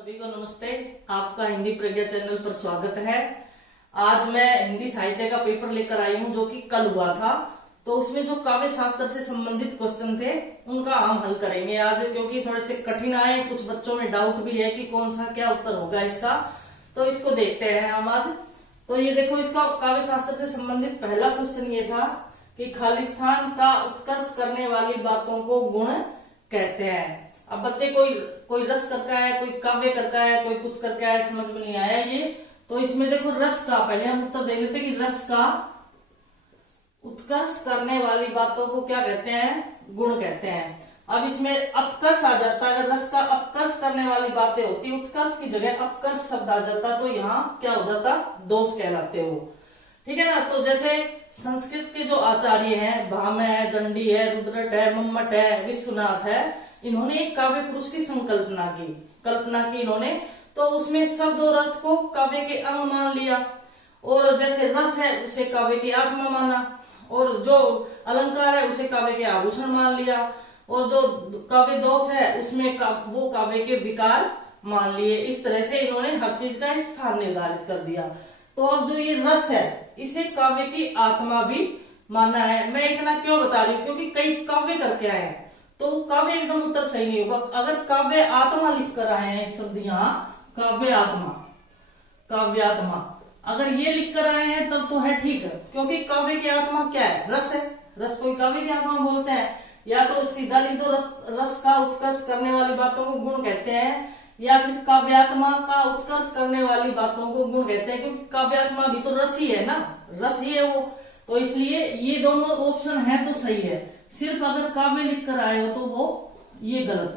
सभी को नमस्ते। आपका हिंदी प्रज्ञा चैनल पर स्वागत है। आज मैं हिंदी साहित्य का पेपर लेकर आई हूं जो कि कल हुआ था। तो उसमें जो काव्य शास्त्र से संबंधित क्वेश्चन थे उनका हम हल करेंगे आज, क्योंकि थोड़े से कठिन आए। कुछ बच्चों में डाउट भी है कि कौन सा क्या उत्तर होगा इसका, तो इसको देखते हैं हम आज। तो ये देखो, इसका काव्य शास्त्र से संबंधित पहला क्वेश्चन ये था कि खालिस्तान का उत्कर्ष करने वाली बातों को गुण कहते हैं। अब बच्चे कोई रस करके आया, कोई काव्य करके आया, कोई कुछ करके आया, समझ में नहीं आया ये। तो इसमें देखो रस का पहले हम उत्तर दे लेते कि रस का उत्कर्ष करने वाली बातों को क्या कहते हैं? गुण कहते हैं। अब इसमें अपकर्ष आ जाता है। अगर रस का अपकर्ष करने वाली बातें होती, उत्कर्ष की जगह अपकर्ष शब्द आ जाता तो यहाँ क्या हो जाता? दोष कहलाते हो। ठीक है ना। तो जैसे संस्कृत के जो आचार्य हैं, भाम है, दंडी है, रुद्रट है, मम्मट है, विश्वनाथ है, इन्होंने एक काव्य पुरुष की कल्पना की इन्होंने। तो उसमें शब्द और अर्थ को काव्य के अंग मान लिया, और जैसे रस है उसे काव्य की आत्मा माना, और जो अलंकार है उसे काव्य के आभूषण मान लिया, और जो काव्य दोष है उसमें वो काव्य के विकार मान लिए। इस तरह से इन्होंने हर चीज का एक स्थान निर्धारित कर दिया। तो अब जो ये रस है इसे काव्य की आत्मा भी माना है। मैं इतना क्यों बता रही हूँ? क्योंकि कई काव्य करके आए हैं तो काव्य एकदम उत्तर सही नहीं होगा। अगर काव्य आत्मा लिख कर आए हैं शब्द यहाँ, काव्य आत्मा अगर ये लिख कर आए हैं तब तो है ठीक है, क्योंकि काव्य की आत्मा क्या है? रस है। रस को काव्य की आत्मा बोलते हैं। या तो सीधा लिख दो, रस का उत्कर्ष करने वाली बातों को गुण कहते हैं, या फिर काव्यात्मा का उत्कर्ष करने वाली बातों को गुण कहते हैं, क्योंकि काव्यात्मा भी तो रस ही है ना, रस ही है वो। तो इसलिए ये दोनों ऑप्शन है तो सही है। सिर्फ अगर काव्य लिख कर आए हो तो वो ये गलत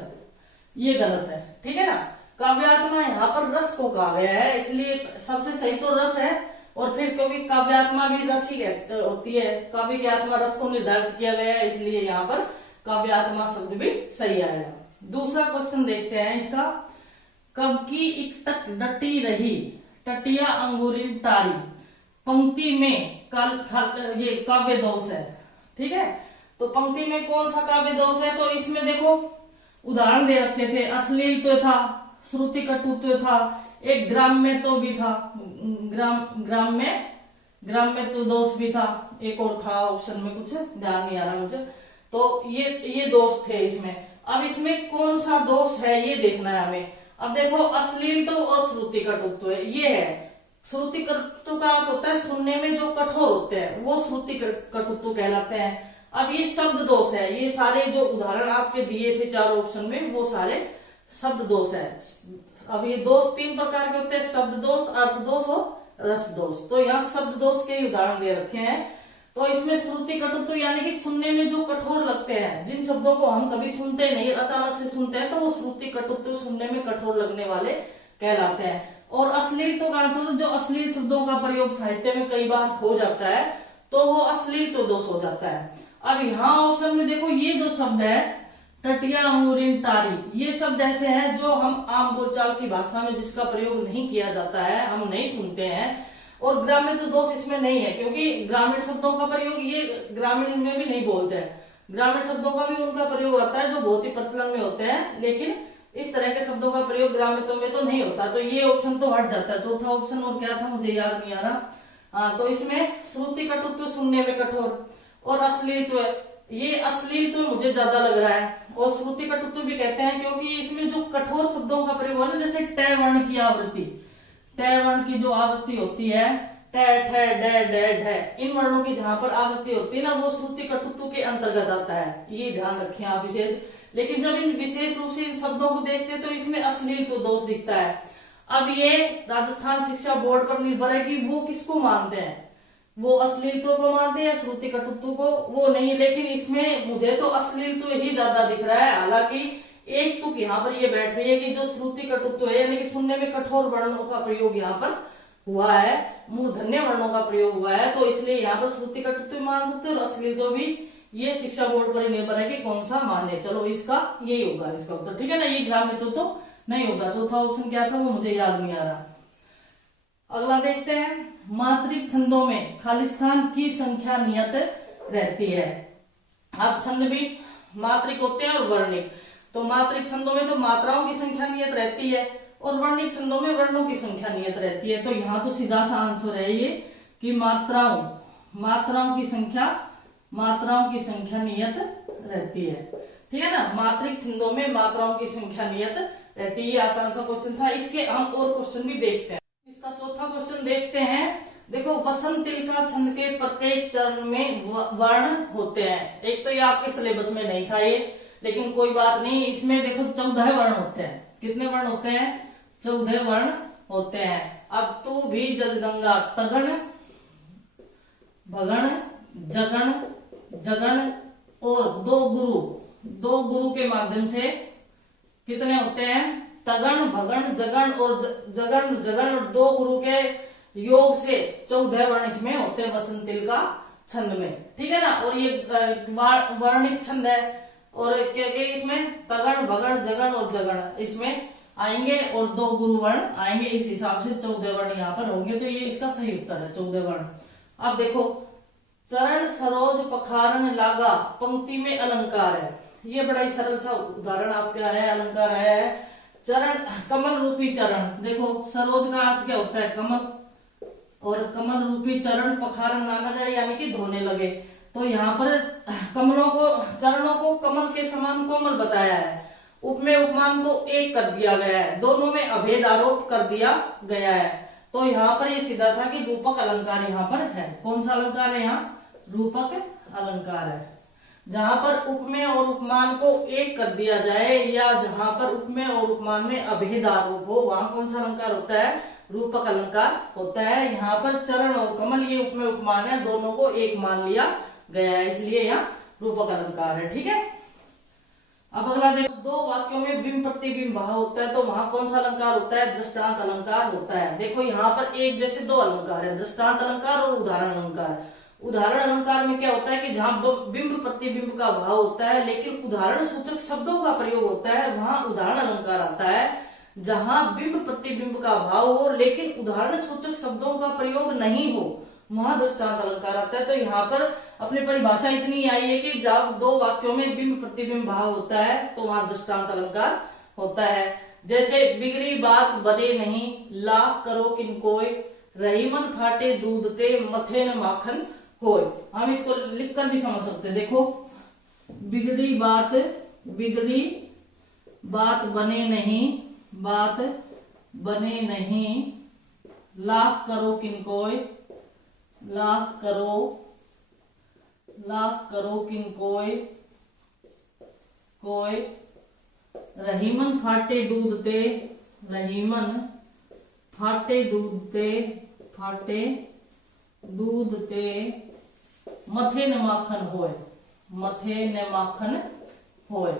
है। ठीक है ना। काव्यात्मा यहाँ पर रस को कहा गया है, इसलिए सबसे सही तो रस है। और फिर क्योंकि काव्यात्मा भी रस ही होती है, काव्य की आत्मा रस को निर्धारित किया गया है, इसलिए यहाँ पर काव्यात्मा शब्द भी सही आएगा। दूसरा क्वेश्चन देखते हैं इसका। कब की इकटक डटी रही, टटिया अंगूरी तारी, पंक्ति में ये काव्य दोष है। ठीक है। तो पंक्ति में कौन सा काव्य दोष है? तो इसमें देखो उदाहरण दे रखे थे। अश्लील तो था, श्रुति कटुत्व था, एक ग्राम्य तो भी था, ग्राम्य तो दोष भी था, एक और था ऑप्शन में, कुछ ध्यान नहीं आ रहा मुझे। तो ये दोष थे इसमें। अब इसमें कौन सा दोष है ये देखना है हमें। अब देखो अश्लील तो और श्रुति कटुत्व है, ये है। श्रुति कटुत्व का अर्थ होता है सुनने में जो कठोर होते हैं, वो श्रुति कटुत्व कहलाते हैं। अब ये शब्द दोष है। ये सारे जो उदाहरण आपके दिए थे चार ऑप्शन में, वो सारे शब्द दोष है। अब ये दोष तीन प्रकार के होते हैं, शब्द दोष, अर्थ दोष और रस दोष। तो यहाँ शब्द दोष के उदाहरण दे रखे हैं। तो इसमें श्रुति कटुत्व यानी कि सुनने में जो कठोर लगते हैं, जिन शब्दों को हम कभी सुनते नहीं, अचानक से सुनते हैं, तो वो श्रुति कटुत्व सुनने में कठोर लगने वाले कहलाते हैं। और अश्लील तो का अर्थ जो अश्लील शब्दों का प्रयोग साहित्य में कई बार हो जाता है, तो वो अश्लील तो दोष हो जाता है। अब यहाँ ऑप्शन में देखो, ये जो शब्द है टटिया अंगूरीन तारी, ये शब्द ऐसे हैं जो हम आम बोलचाल की भाषा में जिसका प्रयोग नहीं किया जाता है, हम नहीं सुनते हैं। और ग्रामीण तो दोष इसमें नहीं है, क्योंकि ग्रामीण शब्दों का प्रयोग ये ग्रामीण में भी नहीं बोलते हैं। ग्रामीण शब्दों का भी उनका प्रयोग होता है जो बहुत ही प्रचलन में होते हैं, लेकिन इस तरह के शब्दों का प्रयोग ग्रामीण में तो नहीं होता। तो ये ऑप्शन तो हट जाता है। चौथा ऑप्शन और क्या था मुझे याद नहीं आ रहा। तो इसमें श्रुति कटुत्व सुनने में कठोर और अश्लीलत्व, ये अश्लीलत्व मुझे ज्यादा लग रहा है। और श्रुति कटुत्व भी कहते हैं क्योंकि इसमें जो कठोर शब्दों का प्रयोग है ना, जैसे ट वर्ण की आवृत्ति, ट वर्ण की जो आवृत्ति होती है, ट, ठ, ड, ड, ढ, इन वर्णों की जहां पर आवृत्ति होती है ना, वो श्रुति कटुत्व के अंतर्गत आता है। ये ध्यान रखें आप विशेष। लेकिन जब इन विशेष रूप से इन शब्दों को देखते हैं तो इसमें अश्लीलत्व दोष दिखता है। अब ये राजस्थान शिक्षा बोर्ड पर निर्भर है कि वो किसको मानते हैं, वो अश्लीलत्व को मानते हैं, श्रुति कटुत्व को वो नहीं। लेकिन इसमें मुझे तो अश्लीलत्व ही ज्यादा दिख रहा है। हालांकि एक तुक यहाँ पर ये बैठ रही है कि जो श्रुति कटुत्व है, यानी कि सुनने में कठोर वर्णों का प्रयोग यहाँ पर हुआ है, मूर्धन्य वर्णों का प्रयोग हुआ है, तो इसलिए यहाँ पर श्रुति कटुत्व मान सकते हैं और अश्लीलत्व भी। ये शिक्षा बोर्ड पर निर्भर है कि कौन सा माने। चलो इसका यही होगा इसका उत्तर। ठीक है ना। ये ग्राम्य तो नहीं होगा। चौथा ऑप्शन क्या था वो मुझे याद नहीं आ रहा। अगला देखते हैं। मात्रिक छंदों में खालिस्तान की संख्या नियत रहती है। अब छंद भी मात्रिक होते हैं और वर्णिक। तो मात्रिक छंदों में तो मात्राओं की संख्या नियत रहती है और वर्णिक छंदों में वर्णों की संख्या नियत रहती है। तो यहाँ तो सीधा सा आंसर है ये कि मात्राओं की संख्या नियत रहती है। ठीक है ना, मात्रिक छंदों में मात्राओं की संख्या नियत रहती है। आसान सा क्वेश्चन था। इसके हम और क्वेश्चन भी देखते हैं। इसका चौथा क्वेश्चन देखते हैं। देखो, वसंत तिलका छंद के प्रत्येक चरण में वर्ण होते हैं। एक तो ये आपके सिलेबस में नहीं था ये, लेकिन कोई बात नहीं। इसमें देखो 14 वर्ण होते हैं। कितने वर्ण होते हैं? 14 वर्ण होते हैं। अब तू भी जजगंगा, तगण, भगण, जगण, जगण और दो गुरु के माध्यम से कितने होते हैं? तगण, भगण, जगण और जगण और 2 गुरु के योग से 14 वर्ण इसमें होते हैं वसंत तिलका छंद में। ठीक है ना। और ये वर्णिक छंद है और क्या इसमें तगण, भगण, जगण और जगण इसमें आएंगे और 2 गुरु वर्ण आएंगे। इस हिसाब से 14 वर्ण यहाँ पर होंगे। तो ये इसका सही उत्तर है, 14 वर्ण। अब देखो, चरण सरोज पखारन लागा, पंक्ति में अलंकार है। ये बड़ा ही सरल सा उदाहरण आपका है, अलंकार है। चरण, कमल रूपी चरण। देखो, सरोज का अर्थ क्या होता है? कमल, और कमल रूपी चरण पखारन लागा यानी कि धोने लगे। तो यहाँ पर चरणों को कमल के समान कोमल बताया है। उपमेय उपमान को एक कर दिया गया है। दोनों में अभेद आरोप कर दिया गया है। तो यहाँ पर ये सीधा था कि रूपक अलंकार यहाँ पर है। कौन सा अलंकार है? यहाँ रूपक अलंकार है। जहां पर उपमेय और उपमान को एक कर दिया जाए या जहां पर उपमेय और उपमान में अभेद आरोप हो, वहां कौन सा अलंकार होता है? रूपक अलंकार होता है। यहाँ पर चरण और कमल ये उपमेय उपमान है, दोनों को एक मान लिया गया है, इसलिए यहाँ रूपक अलंकार है। ठीक है। अब अगला देखो, 2 वाक्यों में बिंब प्रतिबिंब भाव होता है, तो वहां कौन सा अलंकार होता है? दृष्टांत अलंकार होता है। देखो, यहाँ पर एक जैसे 2 अलंकार है, दृष्टांत अलंकार और उदाहरण अलंकार। उदाहरण अलंकार में क्या होता है कि जहां बिंब प्रतिबिंब का भाव होता है लेकिन उदाहरण सूचक शब्दों का प्रयोग होता है, वहां उदाहरण अलंकार आता है। जहां बिंब प्रतिबिंब का भाव हो लेकिन उदाहरण सूचक शब्दों का प्रयोग नहीं हो, वहां दृष्टांत अलंकार आता है। तो यहाँ पर अपनी परिभाषा इतनी आई है कि जब 2 वाक्यों में बिंब प्रतिबिंब भाव होता है तो वहां दृष्टांत अलंकार होता है। जैसे, बिगड़ी बात बने नहीं, लाख करो किनकोय, रही मन फाटे दूध ते, मथे न माखन होय। हम इसको लिखकर भी समझ सकते हैं। देखो, बिगड़ी बात बने नहीं, लाख करो किनकोय, लाख करो किनकोय कोय, रहीमन फाटे दूध ते, रहीमन फाटे दूध ते, मथे न माखन होय, मथे न माखन होय।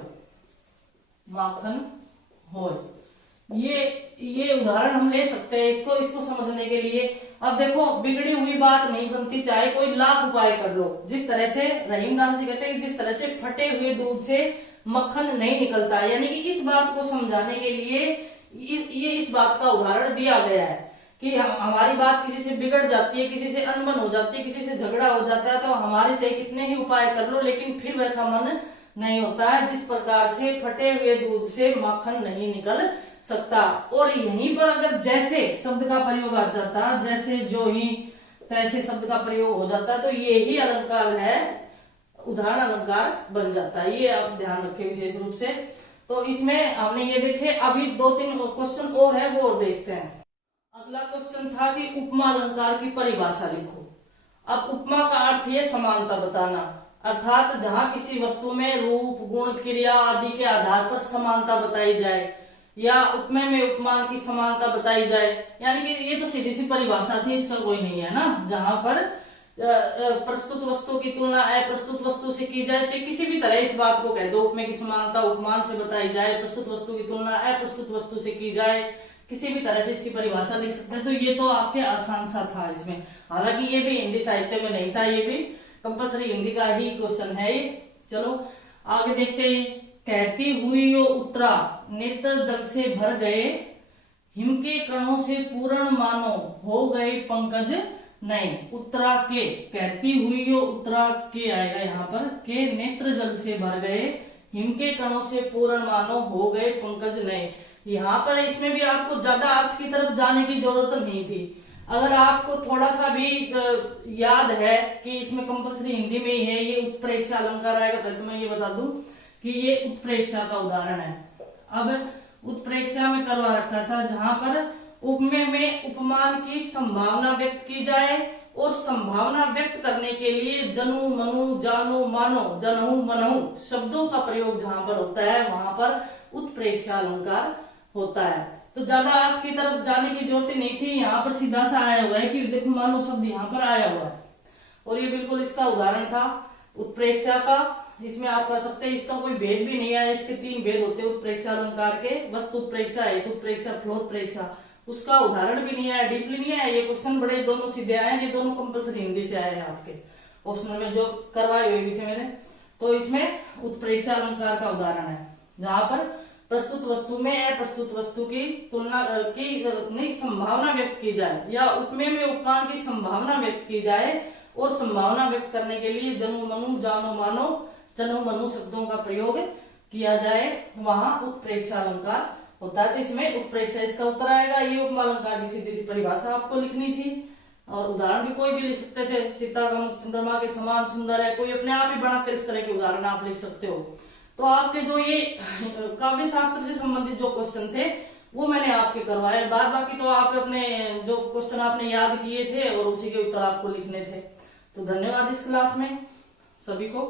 ये उदाहरण हम ले सकते हैं इसको समझने के लिए। अब देखो, बिगड़ी हुई बात नहीं बनती, चाहे कोई लाख उपाय कर लो। जिस तरह से रहीमदास जी कहते हैं, जिस तरह से फटे हुए दूध से मक्खन नहीं निकलता, यानी कि इस बात को समझाने के लिए इस बात का उदाहरण दिया गया है कि हमारी बात किसी से बिगड़ जाती है, किसी से अनबन हो जाती है, किसी से झगड़ा हो जाता है, तो हमारे चाहे कितने ही उपाय कर लो लेकिन फिर वैसा मन नहीं होता है जिस प्रकार से फटे हुए दूध से मक्खन नहीं निकल सकता। और यहीं पर अगर जैसे शब्द का प्रयोग आ जाता, जैसे, जो ही, तैसे शब्द का प्रयोग हो जाता, तो ये ही अलंकार है, उदाहरण अलंकार बन जाता है। ये आप ध्यान रखें विशेष रूप से। तो इसमें हमने ये देखे। अभी 2-3 क्वेश्चन और है, वो और देखते हैं। अगला क्वेश्चन था कि उपमा अलंकार की परिभाषा लिखो। अब उपमा का अर्थ है समानता बताना, अर्थात जहां किसी वस्तु में रूप, गुण, क्रिया आदि के आधार पर समानता बताई जाए या उपमेय में उपमान की समानता बताई जाए। यानी कि ये तो सीधी सी परिभाषा थी, इसका कोई नहीं है ना। जहां पर प्रस्तुत वस्तु की तुलना अप्रस्तुत वस्तु से की जाए, चाहे किसी भी तरह इस बात को कह दो, उपमेय की समानता उपमान से बताई जाए, प्रस्तुत वस्तु की तुलना अप्रस्तुत वस्तु से की जाए, किसी भी तरह से इसकी परिभाषा लिख सकते हैं। तो ये तो आपके आसान सा था इसमें। हालांकि ये भी हिंदी साहित्य में नहीं था, ये भी कंपलसरी हिंदी का ही क्वेश्चन है ये। चलो आगे देखते हैं। कहती हुई यो उत्तरा, नेत्र जल से भर गए, हिम के कणों से पूर्ण मानो, हो गए पंकज नहीं। उत्तरा के, कहती हुई यो उत्तरा के आएगा यहाँ पर, के नेत्र जल से भर गए, हिम के कणों से पूर्ण मानो हो गए पंकज नए। यहाँ पर इसमें भी आपको ज्यादा अर्थ की तरफ जाने की जरूरत नहीं थी। अगर आपको थोड़ा सा भी याद है कि इसमें कंपल्सरी हिंदी में ही है, ये उत्प्रेक्षा अलंकार आएगा, पहले तो मैं ये बता दूं कि ये उत्प्रेक्षा का उदाहरण है। अब उत्प्रेक्षा में करवा रखा था जहां पर उपमेय में उपमान की संभावना व्यक्त की जाए और संभावना व्यक्त करने के लिए जनु मनु जानो मानो जनहु मनहु शब्दों का प्रयोग जहां पर होता है वहां पर उत्प्रेक्षा अलंकार होता है। तो ज्यादा अर्थ की तरफ जाने की जरूरत नहीं थी, यहाँ पर सीधा सा आया हुआ है कि देखो मानो शब्द यहाँ पर आया हुआ है और ये बिल्कुल इसका उदाहरण था उत्प्रेक्षा का। इसमें आप कर सकते हैं, इसका कोई भेद भी नहीं है, इसके 3 भेद होते हैं उत्प्रेक्षा अलंकार के, वस्तु उत्प्रेक्षा, हेतु उत्प्रेक्षा, फ्लोत्प्रेक्षा। उसका उदाहरण भी नहीं है, डीपली नहीं है, ये क्वेश्चन बड़े दोनों सीधे आए हैं, ये दोनों कंपल्सरी हिंदी से आए हैं आपके ऑप्शनल में जो करवाए हुए भी थे मैंने। तो इसमें उत्प्रेक्षा अलंकार का उदाहरण है जहां पर प्रस्तुत वस्तु में अप्रस्तुत वस्तु की तुलना की नहीं संभावना व्यक्त की जाए या उपमेय में उपमान की संभावना व्यक्त की जाए और संभावना व्यक्त करने के लिए जनु मनु जानो मानो जनु मनु शब्दों का प्रयोग किया जाए, वहां उत्प्रेक्षा अलंकार होता है। तो इसमें उत्प्रेक्षा इसका उत्तर आएगा। ये उपमा अलंकार की सीधी सी परिभाषा आपको लिखनी थी और उदाहरण भी कोई भी लिख सकते थे, सीता का मुख चंद्रमा के समान सुंदर है, कोई अपने आप ही बनाकर इस तरह के उदाहरण आप लिख सकते हो। तो आपके जो ये काव्य शास्त्र से संबंधित जो क्वेश्चन थे वो मैंने आपके करवाए, बाद बाकी तो आप अपने जो क्वेश्चन आपने याद किए थे और उसी के उत्तर आपको लिखने थे। तो धन्यवाद इस क्लास में सभी को।